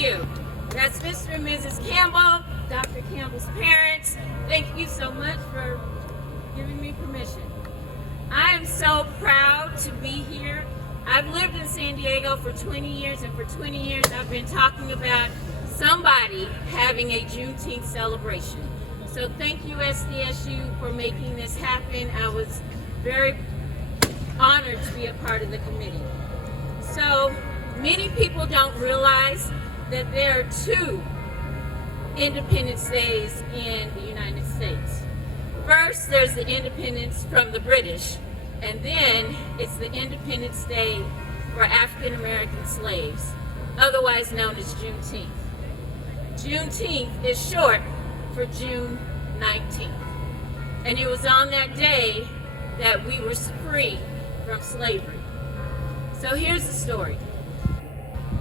you. That's Mr. and Mrs. Campbell, Dr. Campbell's parents. Thank you so much for giving me permission. I am so proud to be here. I've lived in San Diego for 20 years, and for 20 years I've been talking about somebody having a Juneteenth celebration. So thank you, SDSU, for making this happen. I was very honored to be a part of the committee. So many people don't realize that there are two Independence Days in the United States. First, there's the independence from the British, and then it's the Independence Day for African American slaves, otherwise known as Juneteenth. Juneteenth is short for June 19th, and it was on that day that we were free from slavery. So here's the story,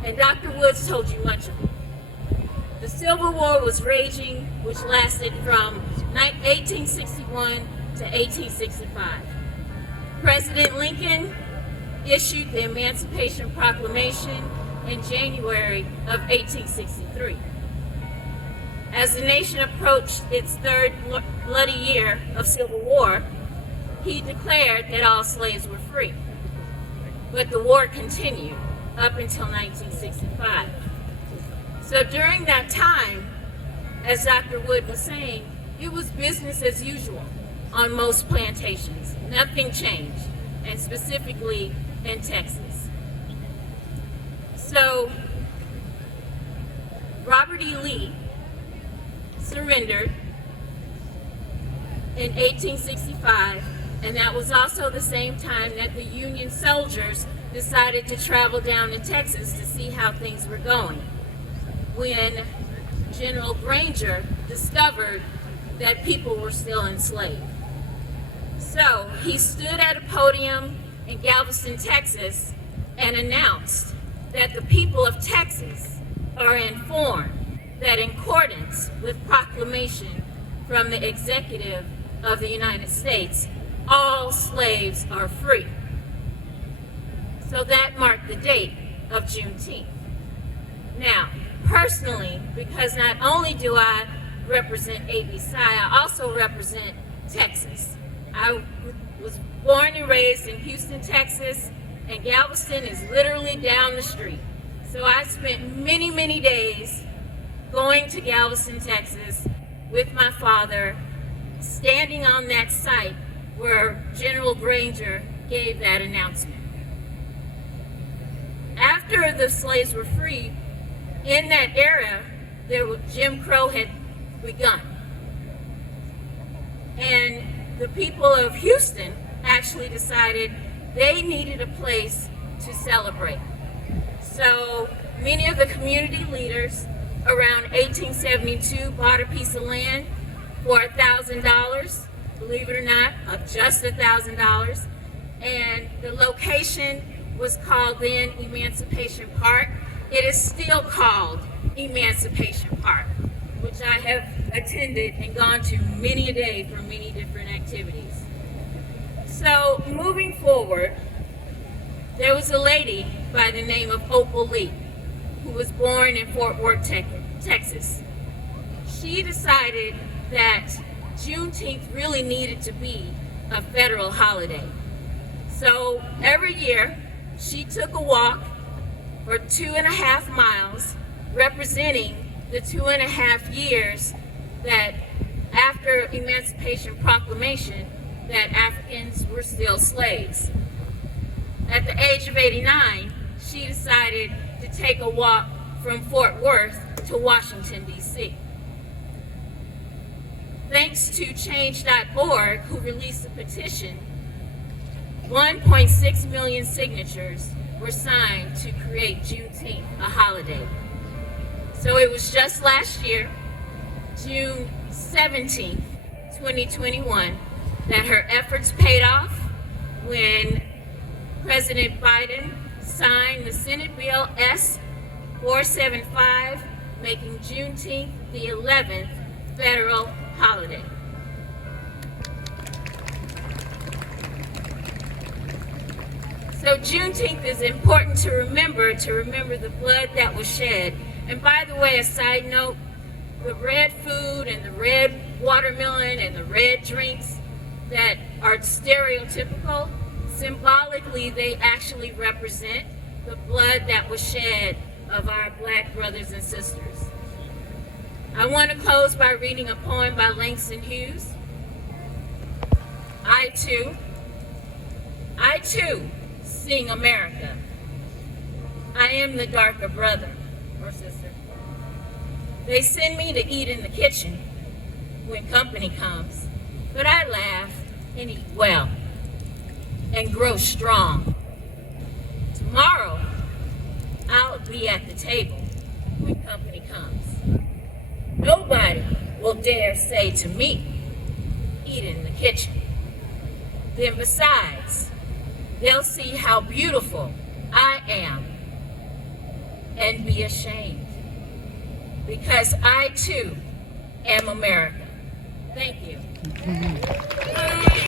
and Dr. Woods told you much of it. The Civil War was raging, which lasted from 1861 to 1865. President Lincoln issued the Emancipation Proclamation in January of 1863. As the nation approached its third bloody year of civil war, he declared that all slaves were free. But the war continued up until 1965. So during that time, as Dr. Wood was saying, it was business as usual on most plantations. Nothing changed, and specifically in Texas. So Robert E. Lee surrendered in 1865, and that was also the same time that the Union soldiers decided to travel down to Texas to see how things were going, when General Granger discovered that people were still enslaved. So he stood at a podium in Galveston, Texas, and announced that the people of Texas are informed that in accordance with proclamation from the executive of the United States, all slaves are free. So that marked the date of Juneteenth. Now, personally, because not only do I represent ABC, I also represent Texas. I was born and raised in Houston, Texas, and Galveston is literally down the street. So I spent many, many days going to Galveston, Texas with my father, standing on that site where General Granger gave that announcement. After the slaves were free, in that era, Jim Crow had begun. And the people of Houston actually decided they needed a place to celebrate. So many of the community leaders around 1872 bought a piece of land for $1,000, believe it or not, just $1,000. And the location was called then Emancipation Park. It is still called Emancipation Park, which I have attended and gone to many a day for many different activities. So moving forward, there was a lady by the name of Opal Lee, who was born in Fort Worth, Texas. She decided that Juneteenth really needed to be a federal holiday. So every year, she took a walk for 2.5 miles, representing the 2.5 years that after Emancipation Proclamation that Africans were still slaves. At the age of 89, she decided to take a walk from Fort Worth to Washington, D.C. Thanks to Change.org, who released a petition, 1.6 million signatures were signed to create Juneteenth a holiday. So it was just last year, June 17th, 2021, that her efforts paid off when President Biden signed the Senate Bill S-475, making Juneteenth the 11th federal holiday. So Juneteenth is important to remember the blood that was shed And by the way, a side note, the red food and the red watermelon and the red drinks that are stereotypical, symbolically they actually represent the blood that was shed of our Black brothers and sisters. I want to close by reading a poem by Langston Hughes. I too sing America. I am the darker brother or sister. They send me to eat in the kitchen when company comes, but I laugh and eat well and grow strong. Tomorrow, I'll be at the table when company comes. Nobody will dare say to me, eat in the kitchen. Then besides, they'll see how beautiful I am and be ashamed, because I too am America. Thank you.